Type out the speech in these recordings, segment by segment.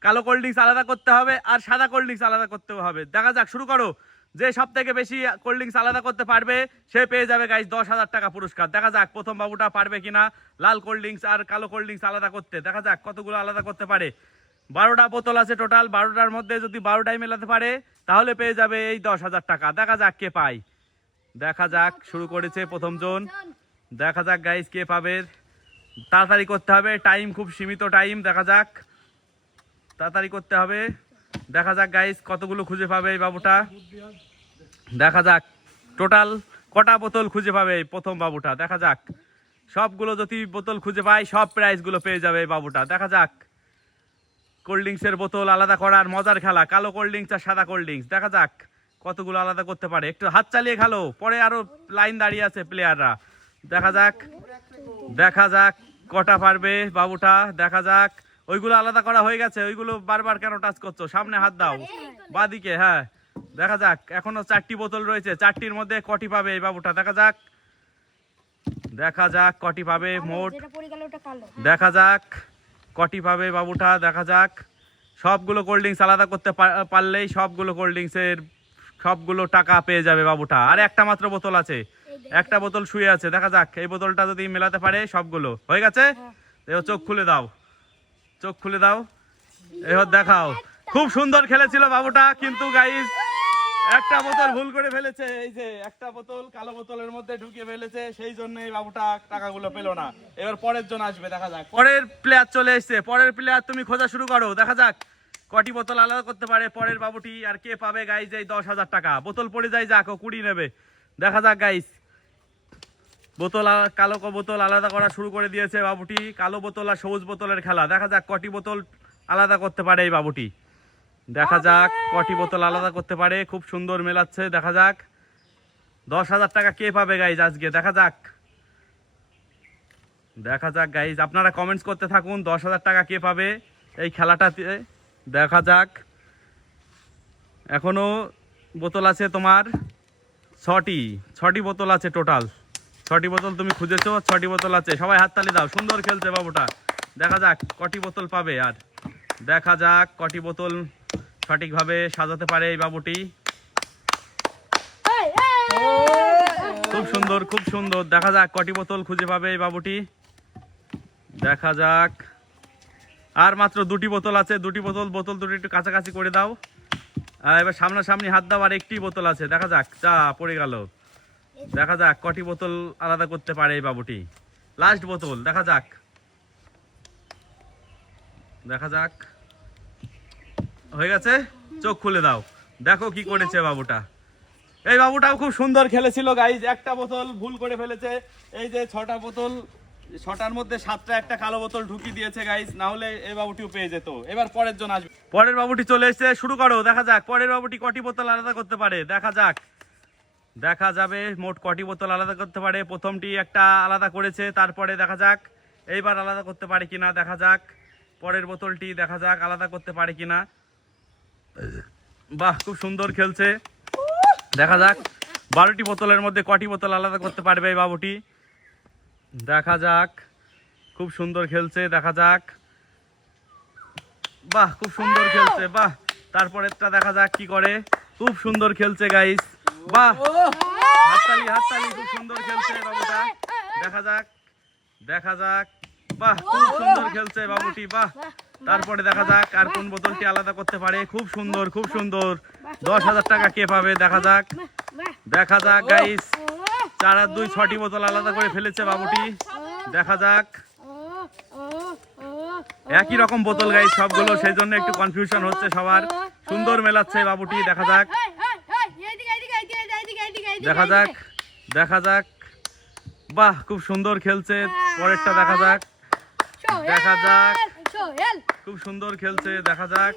কালো cold drinks আলাদা করতে হবে আর সাদা কোল্ড ড্রিঙ্কস আলাদা করতে হবে। দেখা যাক, শুরু করো। যে সব থেকে বেশি কোল্ড ড্রিঙ্কস আলাদা করতে পারবে, সে পেয়ে যাবে গাইজ দশ হাজার টাকা পুরস্কার। দেখা যাক, প্রথম বাবুটা পারবে কিনা লাল কোল্ড ড্রিঙ্কস আর কালো কোল্ড ড্রিঙ্কস আলাদা করতে। দেখা যাক, কতগুলো আলাদা করতে পারে। বারোটা বোতল আছে টোটাল বারোটার মধ্যে যদি বারোটাই মেলাতে পারে, তাহলে পেয়ে যাবে এই দশ হাজার টাকা। দেখা যাক, কে পায়। দেখা যাক, শুরু করেছে প্রথম জন। দেখা যাক গাইজ কে পাবে। তাড়াতাড়ি করতে হবে টাইম খুব সীমিত টাইম দেখা যাক। তাড়াতাড়ি করতে হবে। দেখা যাক গাইজ কতগুলো খুঁজে পাবে এই বাবুটা। দেখা যাক টোটাল কটা বোতল খুঁজে পাবে এই প্রথম বাবুটা। দেখা যাক, সবগুলো যদি বোতল খুঁজে পায় সব প্রাইসগুলো পেয়ে যাবে এই বাবুটা। দেখা যাক কোল্ড ড্রিঙ্কসের বোতল আলাদা করার মজার খেলা, কালো কোল্ড ড্রিঙ্কস আর সাদা কোল্ড ড্রিঙ্কস দেখা যাক, কতগুলো আলাদা করতে পারে। একটু হাত চালিয়ে খেলো, পরে আরও লাইন দাঁড়িয়ে আছে প্লেয়াররা দেখা যাক দেখা যাক, কটা পারবে বাবুটা। দেখা যাক ওইগুলো আলাদা করা হয়ে গেছে ওইগুলো বারবার কেন টাচ করছ? সামনে হাত দাও। বাদিকে হ্যাঁ। দেখা যাক এখনও চারটি বোতল রয়েছে চারটির মধ্যে কটি পাবে এই বাবুটা? দেখা যাক। দেখা যাক কটি পাবে মোট। কালো। দেখা যাক কটি পাবে বাবুটা দেখা যাক। সবগুলো কোল্ড ড্রিঙ্কস আলাদা করতে পারলেই সবগুলো কোল্ড ড্রিঙ্কসের সবগুলো টাকা পেয়ে যাবে বাবুটা। আর একটা মাত্র বোতল আছে। একটা বোতল শুয়ে আছে দেখা যাক। এই বোতলটা যদি মেলাতে পারে সবগুলো। হয়ে গেছে? এবার চোখ খুলে দাও। চোখ খুলে দাও। এবার দেখাও। খুব সুন্দর খেলেছিল বাবুটা, কিন্তু গাইস একটা বোতল ভুল করে ফেলেছে। এই যে একটা বোতল কালো বোতলের মধ্যে ঢুকিয়ে ফেলেছে, সেই জন্য এই বাবুটা টাকাগুলো পেল না। এবার পরের জন আসবে, দেখা যাক। পরের প্লেয়ার চলে এসেছে। পরের প্লেয়ার তুমি খোঁজা শুরু করো, দেখা যাক। কটি বোতল আলাদা করতে পারে পরের বাবুটি, আর কে পাবে গাইজ এই দশ হাজার টাকা। বোতল পড়ে যায়, যাক, ও কুড়ি নেবে। দেখা যাক গাইস বোতল কালো বোতল আলাদা করা শুরু করে দিয়েছে বাবুটি। কালো বোতল আর সবুজ বোতলের খেলা। দেখা যাক কটি বোতল আলাদা করতে পারে এই বাবুটি। দেখা যাক কটি বোতল আলাদা করতে পারে। খুব সুন্দর মেলাচ্ছে দেখা যাক। দশ হাজার টাকা কে পাবে গাইজ আজকে? দেখা যাক। দেখা যাক গাইজ আপনারা কমেন্টস করতে থাকুন দশ হাজার টাকা কে পাবে এই খেলাটাতে। দেখা যাক। এখনও বোতল আছে তোমার ছটি। ছটি বোতল আছে টোটাল ছটি বোতল তুমি খুঁজেছো ছটি বোতল আছে। সবাই হাততালি দাও সুন্দর খেলছে বাবুটা। দেখা যাক কটি বোতল পাবে আর। দেখা যাক কটি বোতল সঠিকভাবে সাজাতে পারে এই বাবুটি। খুব সুন্দর খুব সুন্দর। দেখা যাক কটি বোতল খুঁজে পাবে এই বাবুটি। দেখা যাক। আর মাত্র দুটি বোতল আছে দুটি বোতল বোতল দুটি একটু কাছাকাছি করে দাও। আর এবার সামনাসামনি হাত দাও আর একটি বোতল আছে। দেখা যাক চা পড়ে গেল। দেখা যাক, কটি বোতল আলাদা করতে পারে এই বাবুটি। লাস্ট বোতল, দেখা যাক। দেখা যাক। হয়ে গেছে? চোখ খুলে দাও। দেখো কি করেছে বাবুটা। এই বাবুটাও খুব সুন্দর খেলেছিল গাইজ একটা বোতল ভুল করে ফেলেছে। এই যে ছটা বোতল, ছটার মধ্যে সাতটা, একটা কালো বোতল ঢুকিয়ে দিয়েছে গাইজ না হলে এই বাবুটিও পেয়ে যেত। এবার পরের জন আসবে। পরের বাবুটি চলে এসেছে। শুরু করো, দেখা যাক। পরের বাবুটি কটি বোতল আলাদা করতে পারে? দেখা যাক। দেখা যাবে, মোট কটি বোতল আলাদা করতে পারে। প্রথমটি একটা আলাদা করেছে, তারপরে দেখা যাক, এইবার আলাদা করতে পারে কিনা, দেখা যাক। পরের বোতলটি দেখা যাক, আলাদা করতে পারে কিনা। বাহ, খুব সুন্দর খেলছে। দেখা যাক, বারোটি বোতলের মধ্যে কটি বোতল আলাদা করতে পারবে এই বাবুটি। দেখা যাক, খুব সুন্দর খেলছে, দেখা যাক। বাহ, খুব সুন্দর খেলছে, বাহ। তারপরেরটা দেখা যাক কি করে। খুব সুন্দর খেলছে গাইস বাহ। হাততালি হাততালি খুব সুন্দর খেলছে বাবুটা। দেখা যাক দেখা যাক। বাহ খুব সুন্দর খেলছে বাবুটি বাহ। তারপরে দেখা যাক আর কোন বোতলটি আলাদা করতে পারে। খুব সুন্দর খুব সুন্দর। দশ হাজার টাকা কে পাবে? দেখা যাক। দেখা যাক গাইস চার আর দুই ছটি বোতল আলাদা করে ফেলেছে বাবুটি। দেখা যাক। একই রকম বোতল গাইস সবগুলো। সেই জন্য একটু কনফিউশন হচ্ছে সবার। সুন্দর মেলাচ্ছে বাবুটি দেখা যাক। দেখা যাক দেখা যাক। বাহ খুব সুন্দর খেলছে। পরেরটা দেখা যাক। দেখা যাক। খুব সুন্দর খেলছে দেখা যাক।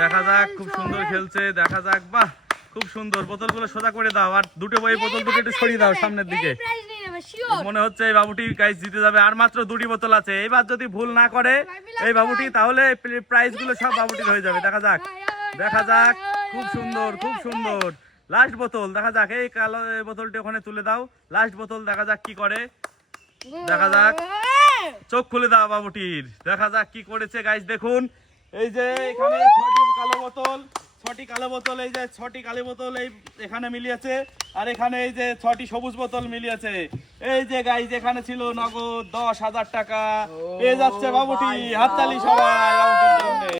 দেখা যাক খুব সুন্দর খেলছে দেখা যাক। বাহ খুব সুন্দর। বোতলগুলো সোজা করে দাও আর দুটো বই বোতল দুটো একটু সরিয়ে দাও সামনের দিকে. মনে হচ্ছে এই বাবুটি গাইস জিতে যাবে আর মাত্র দুটি বোতল আছে। এবার যদি ভুল না করে এই বাবুটি তাহলে প্রাইজগুলো সব বাবুটির হয়ে যাবে। দেখা যাক দেখা যাক। খুব সুন্দর খুব সুন্দর। লাস্ট বোতল দেখা যাক, এই কালো বোতলটি ওখানে তুলে দাও। লাস্ট বোতল দেখা যাক কি করে। দেখা যাক। চোখ খুলে দাও, বাবুটির। দেখা যাক কি করেছে গাইস দেখুন। এই যে এখানে ছটি কালো বোতল ছটি কালো বোতল এই যে ছটি কালো বোতল এই এখানে মিলিয়েছে। আর এখানে এই যে ছটি সবুজ বোতল মিলিয়েছে। এই যে গাইজ এখানে ছিল নগদ দশ হাজার টাকা। পেয়ে যাচ্ছে বাবুটি, হাততালি সবাই